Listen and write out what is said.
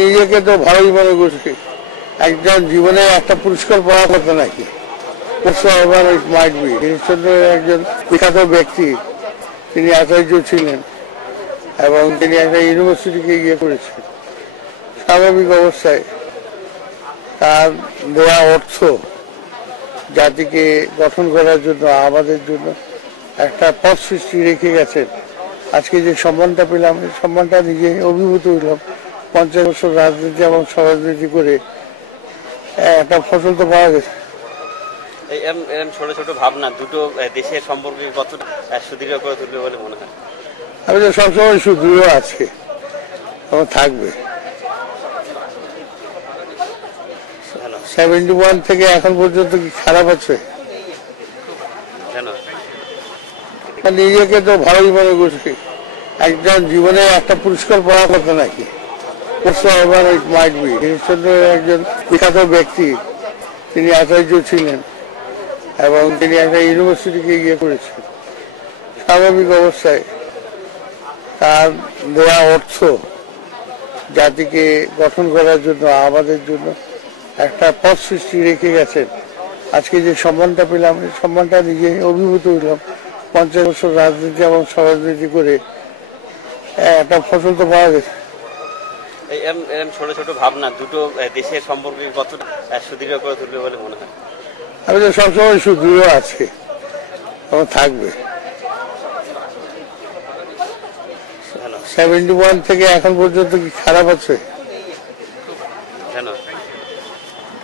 নিজেকে তো ভালোই মনে করছি, একজন জীবনে একটা পুরস্কার পাওয়ার কথা নাকি। ঈশ্বরচন্দ্রের একজন বিখ্যাত ব্যক্তি, তিনি আচার্য ছিলেন এবং তিনি একটা ইউনিভার্সিটিকে করেছেন। স্বাভাবিক অবস্থায় তার দেওয়া অর্থ জাতিকে গঠন করার জন্য, আমাদের জন্য একটা পথ সৃষ্টি রেখে গেছেন। আজকে যে সম্মানটা পেলাম, এই সম্মানটা নিজে অভিভূত হইলাম। 50 বছর রাজনীতি এবং সরাজনীতি করে একটা ফসল তো পাওয়া গেছে। ছোট ছোট ভাবনা দুটো দেশের সম্পর্কে কতটা সুদৃঢ় করে তুলবে বলে মনে হয়? আমি তো সবসময় সুদৃঢ় আছে এবং থাকবে। 71 থেকে এখন পর্যন্ত কি খারাপ আছে? নিজেকে তো ভালোই মনে করছি, একজন জীবনে একটা পুরস্কার পাওয়ার কথা নাকি। ঈশ্বরচন্দ্রের একজন বিখ্যাত ব্যক্তি, তিনি আচার্য ছিলেন এবং তিনি একটা ইউনিভার্সিটিকে করেছেন। স্বাভাবিক অবস্থায় তার দেওয়া অর্থ জাতিকে গঠন করার জন্য, আমাদের জন্য একটা পথ সৃষ্টি রেখে গেছেন। আজকে যে সম্মানটা পেলাম, এই সম্মানটা নিজে অভিভূত হইলাম। 50 বছর রাজনীতি এবং সরাজনীতি করে একটা ফসল তো পাওয়া গেছে। ছোট ছোট ভাবনা দুটো দেশের সম্পর্কে কতটা সুদৃঢ় করে তুলবে বলে মনে হয়? আমি তো সবসময় সুদৃঢ় আছে এবং থাকবে। 71 থেকে এখন পর্যন্ত কি খারাপ আছে?